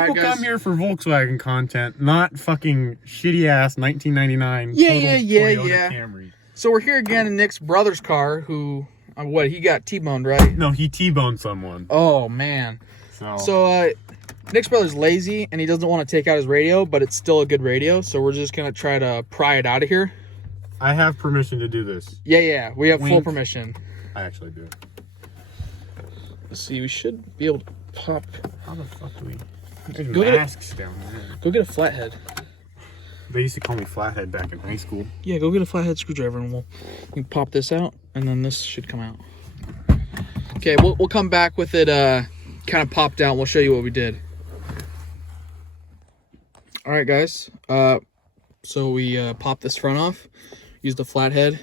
People come here for Volkswagen content, not fucking shitty ass 1999 Toyota Camry. So we're here again in Nick's brother's car, who, he got T-boned, right? No, he T-boned someone. Oh, man. So Nick's brother's lazy, and he doesn't want to take out his radio, but it's still a good radio, so we're just going to try to pry it out of here. I have permission to do this. Yeah, we have full permission. I actually do. Let's see, we should be able to pop. How the fuck do we... There's masks down there. Go get a flathead. They used to call me Flathead back in high school. Yeah, go get a flathead screwdriver, and we can pop this out, and then this should come out. Okay, we'll come back with it kind of popped out, and we'll show you what we did. All right, guys. So we popped this front off. Use the flathead.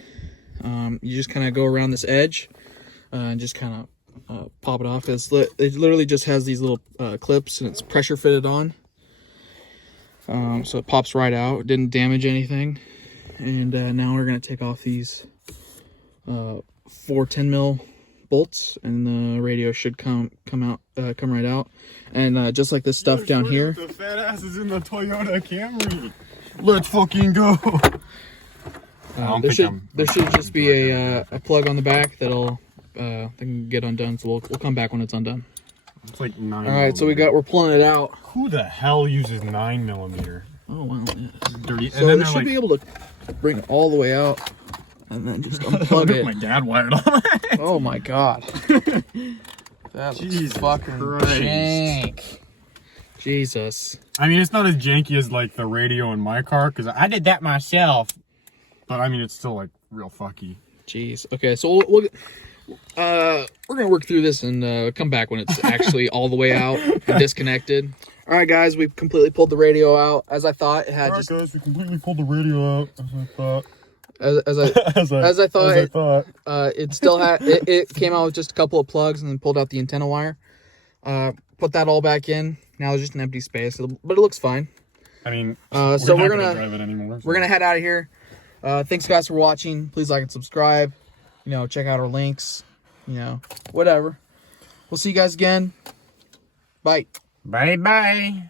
You just kind of go around this edge and just kind of pop it off. It literally just has these little clips, and it's pressure fitted on. So it pops right out. It didn't damage anything. And now we're going to take off these 4 10mm bolts, and the radio should come right out. And just like this stuff down here. The fat ass is in the Toyota Camry. Let's fucking go. There should just be a plug on the back that'll they can get undone. So we'll come back when it's undone. It's like 9. All right, so we're pulling it out. Who the hell uses 9mm? Oh wow, yeah. Dirty. So it should be able to bring it all the way out, and then just unplug it. My dad wired on it. Oh my god. That looks fucking jank. Jesus. I mean, it's not as janky as like the radio in my car, because I did that myself. But I mean, it's still like real fucky. Jeez. Okay, so we're gonna work through this and come back when it's actually all the way out and disconnected. All right, guys, we've completely pulled the radio out. As I thought, it had guys, we completely pulled the radio out. As I thought. As I thought, it still had. It came out with just a couple of plugs and then pulled out the antenna wire. Put that all back in. Now there's just an empty space, but it looks fine. I mean, so we're gonna drive it anymore. So. We're gonna head out of here. Thanks guys for watching. Please like and subscribe. Check out our links. Whatever. We'll see you guys again. Bye. Bye.